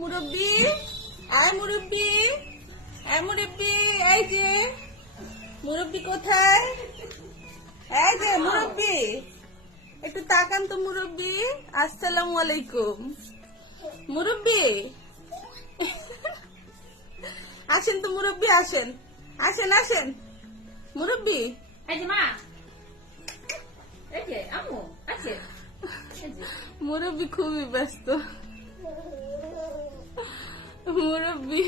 মুরব্বি, আয় মুরব্বি, আয় মুরব্বি, এই যে মুরব্বি কোথায়? এই যে মুরব্বি, একটু তাকান তো মুরব্বি। আসসালামু আলাইকুম মুরব্বি। আসেন তো মুরব্বি, আসেন আসেন আসেন মুরব্বি। এই যে মা, এই যে আম্মু আছে, এই যে মুরব্বি খুবই ব্যস্ত মুরব্বি।